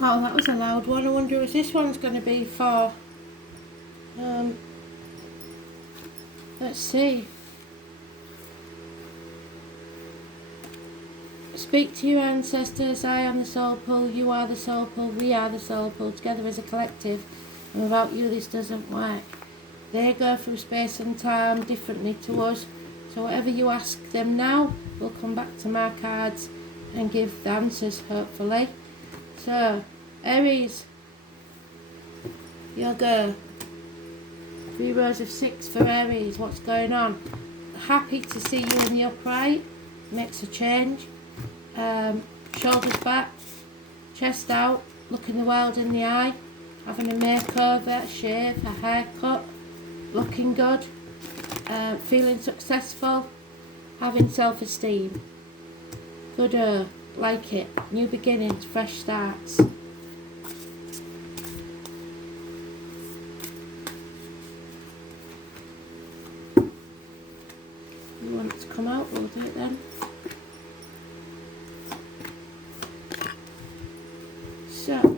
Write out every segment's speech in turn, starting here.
Oh, that was a loud one. I wonder if this one's going to be for... Um, let's see. Speak to your ancestors. I am the soul pull. You are the soul pull. We are the soul pull. Together as a collective. And without you, this doesn't work. They go through space and time differently to us. So whatever you ask them now will come back to my cards and give the answers, hopefully. So, Aries, you'll go. 3 rows of 6 for Aries. What's going on? Happy to see you in the upright. Makes a change. Shoulders back, chest out, looking the world in the eye, having a makeover, a shave, a haircut, looking good, feeling successful, having self-esteem. Good, like it. New beginnings, fresh starts. You want it to come out, we'll do it then. So,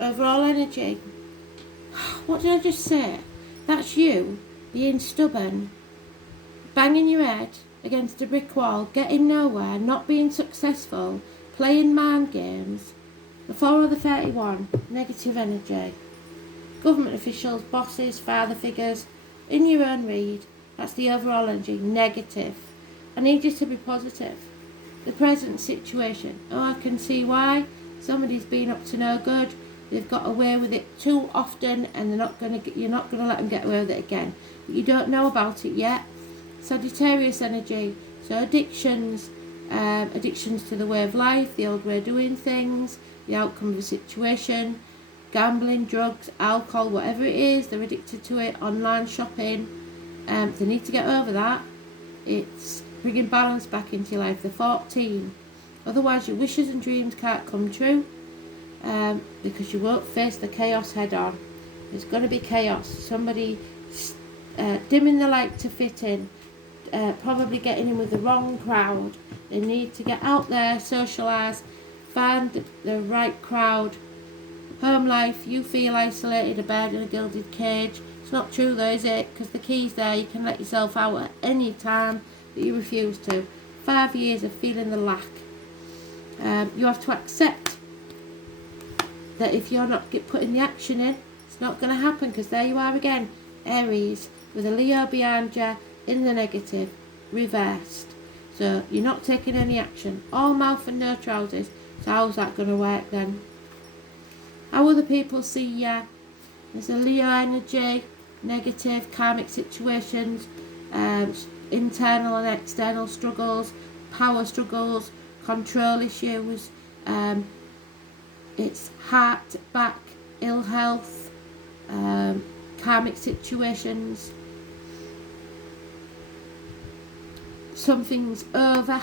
overall energy. What did I just say? That's you being stubborn, banging your head against a brick wall, getting nowhere, not being successful, playing mind games. The 4 of the 31, negative energy. Government officials, bosses, father figures, in your own read, that's the overall energy, negative. I need you to be positive. The present situation, I can see why. Somebody's been up to no good. They've got away with it too often, and you're not gonna let them get away with it again. But you don't know about it yet. Sagittarius energy, so addictions, addictions to the way of life, the old way of doing things, the outcome of a situation, gambling, drugs, alcohol, whatever it is, they're addicted to it, online shopping, they need to get over that. It's bringing balance back into your life. The 14, otherwise your wishes and dreams can't come true, because you won't face the chaos head on. There's going to be chaos, somebody dimming the light to fit in, probably getting in with the wrong crowd. They need to get out there, socialise, find the right crowd. Home life, you feel isolated, a bird in a gilded cage. It's not true though, is it? Because the key's there, you can let yourself out at any time that you refuse to. 5 years of feeling the lack. You have to accept that if you're not putting the action in, it's not going to happen, because there you are again, Aries, with a Leo behind you, in the negative, reversed. So you're not taking any action. All mouth and no trousers. So how's that going to work then? How other people see you? There's a Leo energy, negative, karmic situations, internal and external struggles, power struggles, control issues, it's heart, back, ill health, karmic situations. Something's over,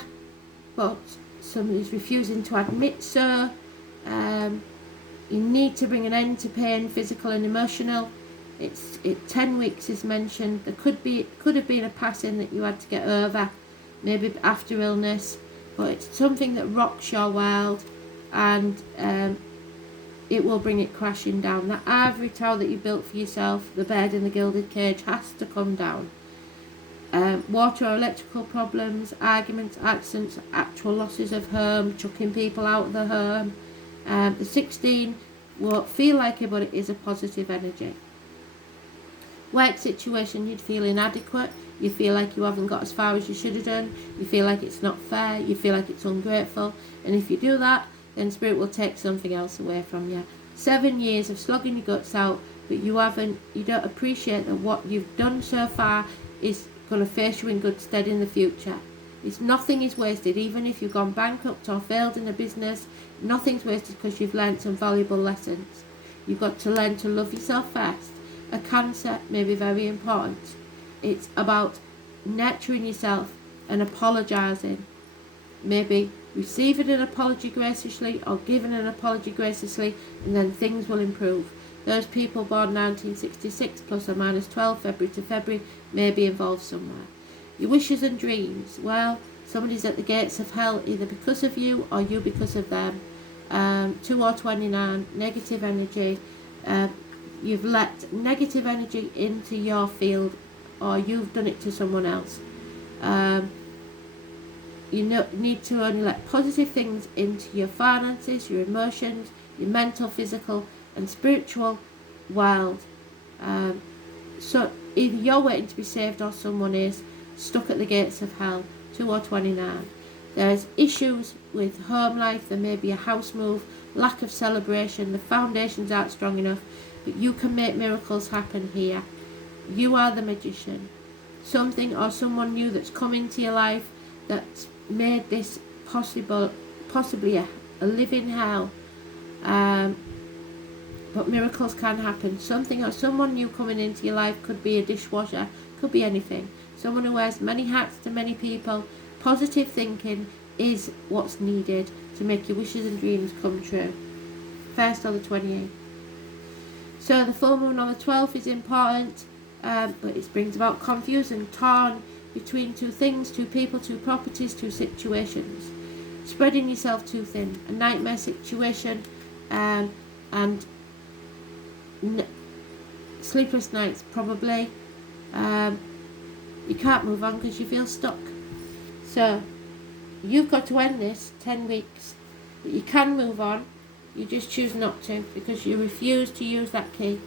but somebody's refusing to admit so. You need to bring an end to pain, physical and emotional. 10 weeks is mentioned. There could have been a passing that you had to get over, maybe after illness, but it's something that rocks your world, and it will bring it crashing down. That ivory tower that you built for yourself, the bed in the gilded cage, has to come down. Water or electrical problems, arguments, accidents, actual losses of home, chucking people out of the home. The 16 won't feel like it, but it is a positive energy. Work situation, you'd feel inadequate. You feel like you haven't got as far as you should have done. You feel like it's not fair. You feel like it's ungrateful. And if you do that, then Spirit will take something else away from you. 7 years of slogging your guts out, but you don't appreciate that what you've done so far is going to face you in good stead in the future. Nothing is wasted, even if you've gone bankrupt or failed in a business. Nothing's wasted because you've learnt some valuable lessons. You've got to learn to love yourself first. A Cancer may be very important. It's about nurturing yourself and apologising. maybe receiving an apology graciously or giving an apology graciously, and then things will improve. Those people born 1966 plus or minus 12 February to February may be involved somewhere. Your wishes and dreams. Well, somebody's at the gates of hell either because of you or you because of them. 2 or 29, negative energy. You've let negative energy into your field, or you've done it to someone else. You need to only let positive things into your finances, your emotions, your mental, physical and spiritual world. So either you're waiting to be saved or someone is stuck at the gates of hell. 2 or 29. There's issues with home life. There may be a house move, lack of celebration, the foundations aren't strong enough, but you can make miracles happen here. You are the magician. Something or someone new that's come into your life that's made this possibly a living hell. But miracles can happen. Something or someone new coming into your life could be a dishwasher, could be anything. Someone who wears many hats to many people. Positive thinking is what's needed to make your wishes and dreams come true. 1st or the 28th. So the full moon on the 12th is important, but it brings about confusion, torn between two things, two people, two properties, two situations. Spreading yourself too thin. A nightmare situation, and sleepless nights probably. You can't move on because you feel stuck. So you've got to end this 10 weeks. But you can move on. You just choose not to because you refuse to use that key.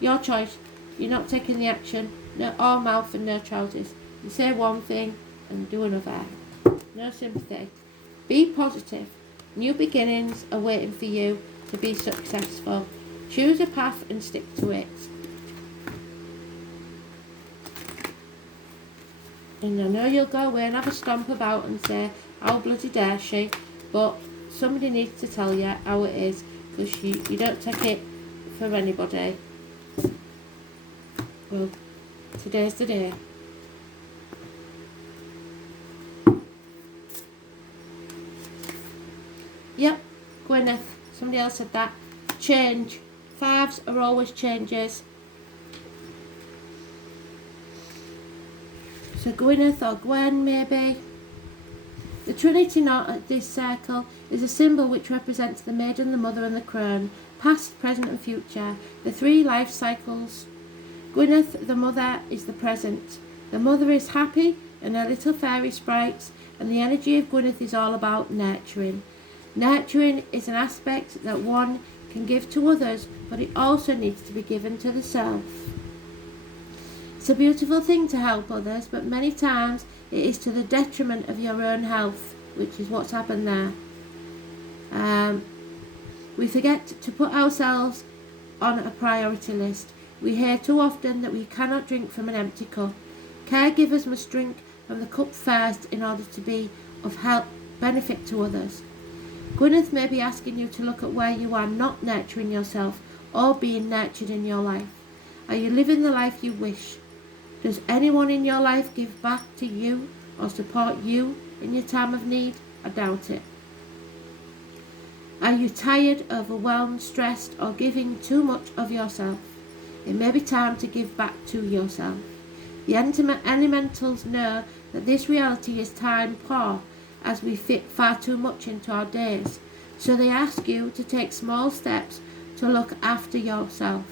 Your choice. You're not taking the action. No all mouth and no trousers. You say one thing and do another. No sympathy. Be positive. New beginnings are waiting for you to be successful. Choose a path and stick to it. And I know you'll go away and have a stomp about and say, how bloody dare she? But somebody needs to tell you how it is, because you don't take it for anybody. Well, today's the day. Yep, Gwyneth. Somebody else said that. Change. 5s are always changes. So Gwyneth or Gwen maybe. The Trinity knot at this circle is a symbol which represents the maiden, the mother and the crone, past, present and future, the 3 life cycles. Gwyneth, the mother, is the present. The mother is happy and her little fairy sprites, and the energy of Gwyneth is all about nurturing. Nurturing is an aspect that one can give to others, but it also needs to be given to the self. It's a beautiful thing to help others, but many times it is to the detriment of your own health, which is what's happened there. We forget to put ourselves on a priority list. We hear too often that we cannot drink from an empty cup. Caregivers must drink from the cup first in order to be of help, benefit to others. Gwyneth may be asking you to look at where you are not nurturing yourself or being nurtured in your life. Are you living the life you wish? Does anyone in your life give back to you or support you in your time of need? I doubt it. Are you tired, overwhelmed, stressed, or giving too much of yourself? It may be time to give back to yourself. The elementals know that this reality is time poor, as we fit far too much into our days. So they ask you to take small steps to look after yourself.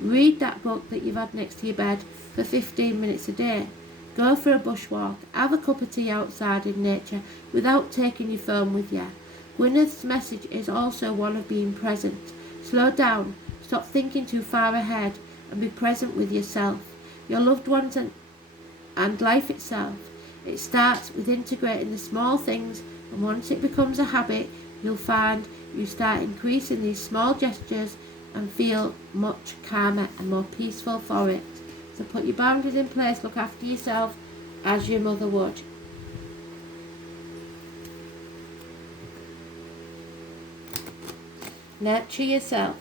Read that book that you've had next to your bed for 15 minutes a day. Go for a bushwalk. Have a cup of tea outside in nature without taking your phone with you. Gwyneth's message is also one of being present. Slow down. Stop thinking too far ahead and be present with yourself, your loved ones and life itself. It starts with integrating the small things, and once it becomes a habit, you'll find you start increasing these small gestures and feel much calmer and more peaceful for it. So put your boundaries in place, look after yourself as your mother would. Nurture yourself.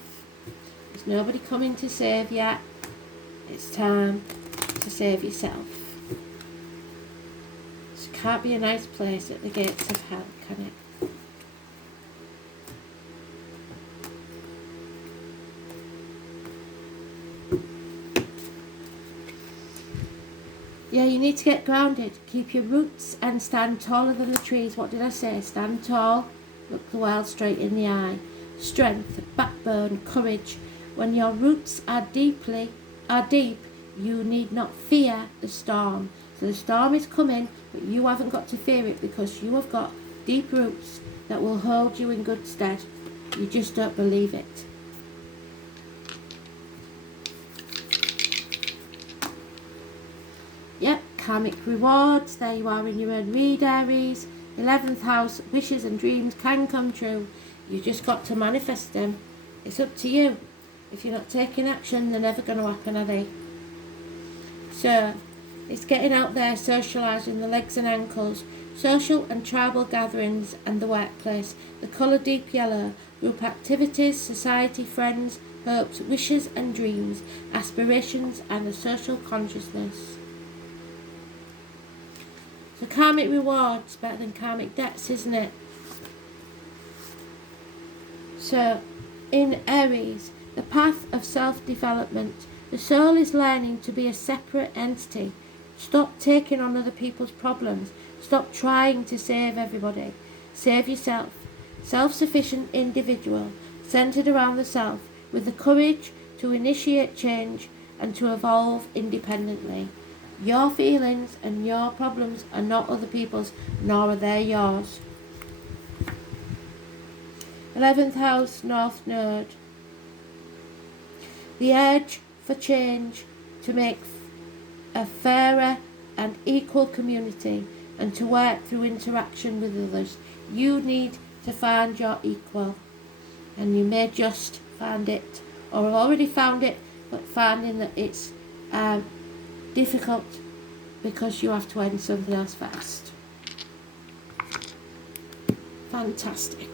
There's nobody coming to save you. It's time to save yourself. So can't be a nice place at the gates of hell, can it? Yeah, you need to get grounded. Keep your roots and stand taller than the trees. What did I say? Stand tall. Look the world straight in the eye. Strength, backbone, courage. When your roots are deep, you need not fear the storm. So the storm is coming, but you haven't got to fear it because you have got deep roots that will hold you in good stead. You just don't believe it. Yep, karmic rewards. There you are in your own read, Aries. 11th house, wishes and dreams can come true. You just got to manifest them. It's up to you. If you're not taking action, they're never going to happen, are they? So, it's getting out there, socialising the legs and ankles, social and tribal gatherings and the workplace. The colour deep yellow, group activities, society, friends, hopes, wishes and dreams, aspirations and a social consciousness. So karmic rewards, better than karmic debts, isn't it? So, in Aries, the path of self-development, the soul is learning to be a separate entity. Stop taking on other people's problems. Stop trying to save everybody. Save yourself. Self-sufficient individual, centered around the self, with the courage to initiate change and to evolve independently. Your feelings and your problems are not other people's, nor are they yours. 11th house, North Node. The urge for change to make a fairer and equal community and to work through interaction with others. You need to find your equal, and you may just find it or have already found it, but finding that it's difficult because you have to end something else first. Fantastic.